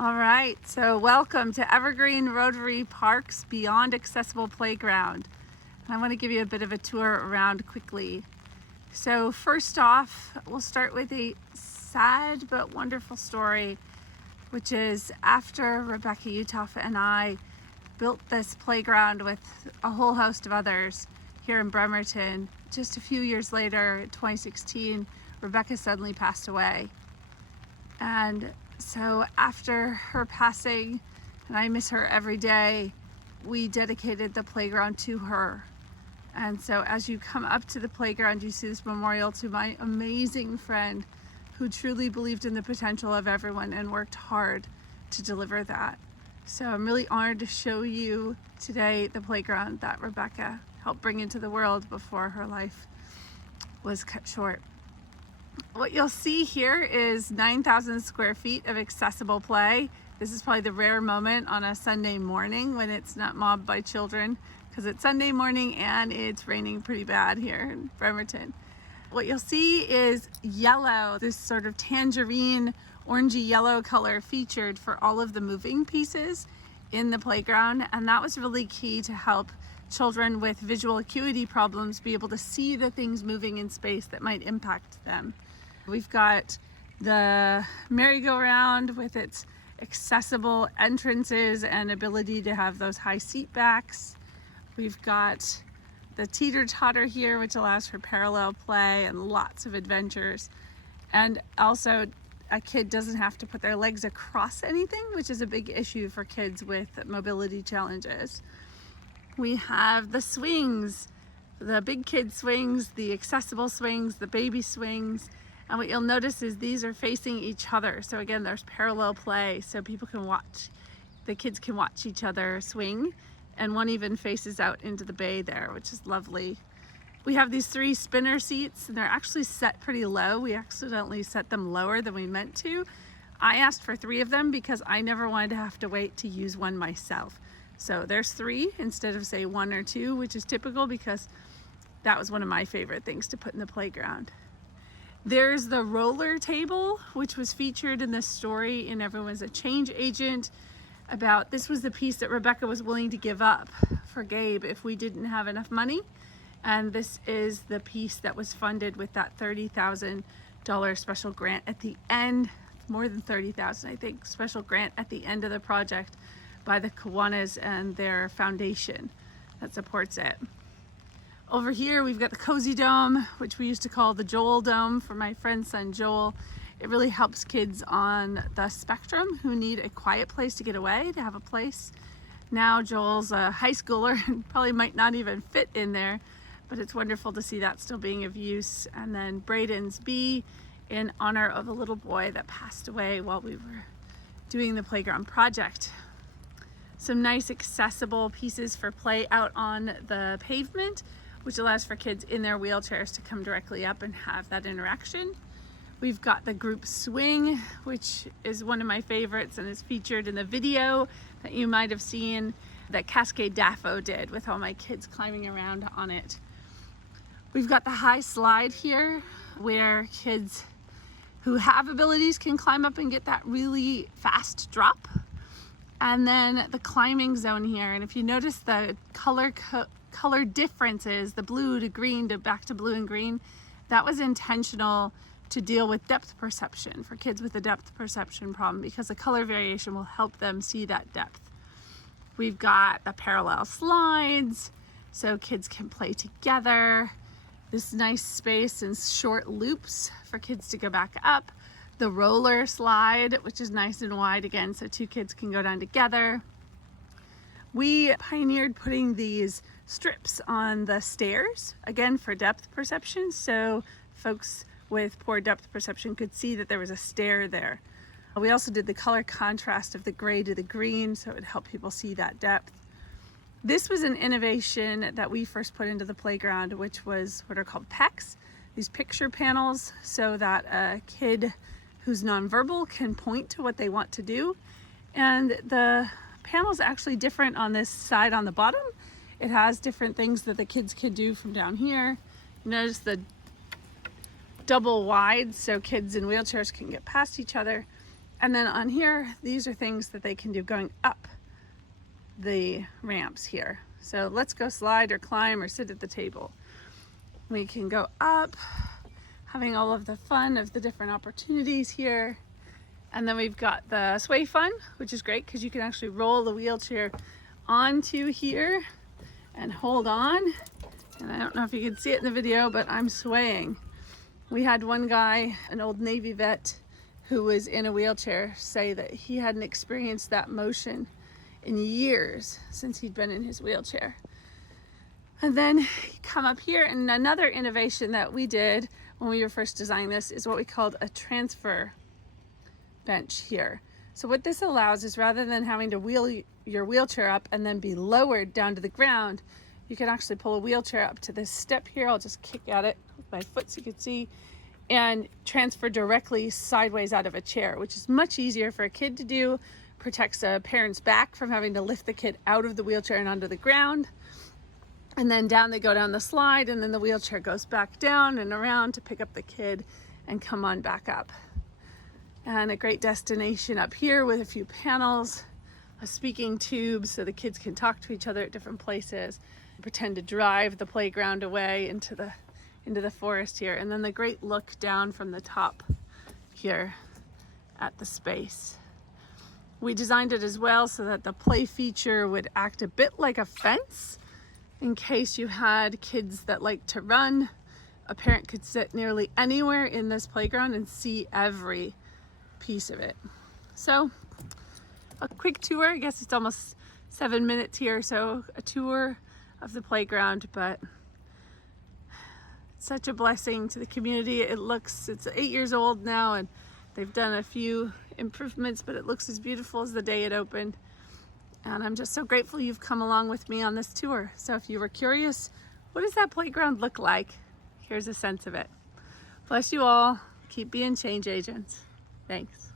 All right, so welcome to Evergreen Rotary Park's Beyond Accessible Playground. I want to give you a bit of a tour around quickly. So first off, we'll start with a sad but wonderful story, which is after Rebekah Uthoff and I built this playground with a whole host of others here in Bremerton. Just a few years later, in 2016, Rebekah suddenly passed away. And so after her passing, and I miss her every day, we dedicated the playground to her. And so as you come up to the playground, you see this memorial to my amazing friend who truly believed in the potential of everyone and worked hard to deliver that. So I'm really honored to show you today the playground that Rebekah helped bring into the world before her life was cut short. What you'll see here is 9,000 square feet of accessible play. This is probably the rare moment on a Sunday morning when it's not mobbed by children, because it's Sunday morning and it's raining pretty bad here in Bremerton. What you'll see is yellow, this sort of tangerine, orangey yellow color featured for all of the moving pieces in the playground. And that was really key to help children with visual acuity problems be able to see the things moving in space that might impact them. We've got the merry-go-round with its accessible entrances and ability to have those high seat backs. We've got the teeter-totter here, which allows for parallel play and lots of adventures. And also, a kid doesn't have to put their legs across anything, which is a big issue for kids with mobility challenges. We have the swings, the big kid swings, the accessible swings, the baby swings. And what you'll notice is these are facing each other. So again, there's parallel play, so people can watch, the kids can watch each other swing, and one even faces out into the bay there, which is lovely. We have these 3 spinner seats, and they're actually set pretty low. We accidentally set them lower than we meant to. I asked for 3 of them because I never wanted to have to wait to use one myself. So there's 3 instead of say 1 or 2, which is typical because that was one of my favorite things to put in the playground. There's the roller table, which was featured in this story in Everyone's a Change Agent. About this was the piece that Rebekah was willing to give up for Gabe if we didn't have enough money. And this is the piece that was funded with that $30,000 special grant at the end, more than 30,000, I think, special grant at the end of the project by the Kiwanis and their foundation that supports it. Over here, we've got the Cozy Dome, which we used to call the Joel Dome for my friend's son, Joel. It really helps kids on the spectrum who need a quiet place to get away, to have a place. Now Joel's a high schooler and probably might not even fit in there, but it's wonderful to see that still being of use. And then Braden's Bee in honor of a little boy that passed away while we were doing the playground project. Some nice accessible pieces for play out on the pavement, which allows for kids in their wheelchairs to come directly up and have that interaction. We've got the group swing, which is one of my favorites and is featured in the video that you might have seen that Cascade Daffo did with all my kids climbing around on it. We've got the high slide here where kids who have abilities can climb up and get that really fast drop. And then the climbing zone here. And if you notice the color differences, the blue to green to back to blue and green, that was intentional to deal with depth perception for kids with a depth perception problem, because the color variation will help them see that depth. We've got the parallel slides so kids can play together. This nice space and short loops for kids to go back up. The roller slide, which is nice and wide again, so 2 kids can go down together. We pioneered putting these strips on the stairs, again for depth perception, so folks with poor depth perception could see that there was a stair there. We also did the color contrast of the gray to the green, so it would help people see that depth. This was an innovation that we first put into the playground, which was what are called PECs, these picture panels, so that a kid who's nonverbal can point to what they want to do. And the panel is actually different on this side on the bottom. It has different things that the kids can do from down here. Notice the double wide so kids in wheelchairs can get past each other. And then on here, these are things that they can do going up the ramps here. So let's go slide or climb or sit at the table. We can go up, having all of the fun of the different opportunities here. And then we've got the sway fun, which is great because you can actually roll the wheelchair onto here and hold on. And I don't know if you can see it in the video, but I'm swaying. We had one guy, an old Navy vet, who was in a wheelchair, say that he hadn't experienced that motion in years since he'd been in his wheelchair. And then you come up here, and another innovation that we did when we were first designing this is what we called a transfer bench here. So what this allows is, rather than having to wheel your wheelchair up and then be lowered down to the ground, you can actually pull a wheelchair up to this step here. I'll just kick at it with my foot so you can see, and transfer directly sideways out of a chair, which is much easier for a kid to do, protects a parent's back from having to lift the kid out of the wheelchair and onto the ground. And then down they go down the slide, and then the wheelchair goes back down and around to pick up the kid and come on back up. And a great destination up here with a few panels, a speaking tube so the kids can talk to each other at different places, pretend to drive the playground away into the forest here. And then the great look down from the top here at the space. We designed it as well so that the play feature would act a bit like a fence. In case you had kids that like to run, a parent could sit nearly anywhere in this playground and see every piece of it. So a quick tour, I guess it's almost 7 minutes here, so a tour of the playground, but it's such a blessing to the community. It's 8 years old now, and they've done a few improvements, but it looks as beautiful as the day it opened. And I'm just so grateful you've come along with me on this tour. So if you were curious, what does that playground look like? Here's a sense of it. Bless you all. Keep being change agents. Thanks.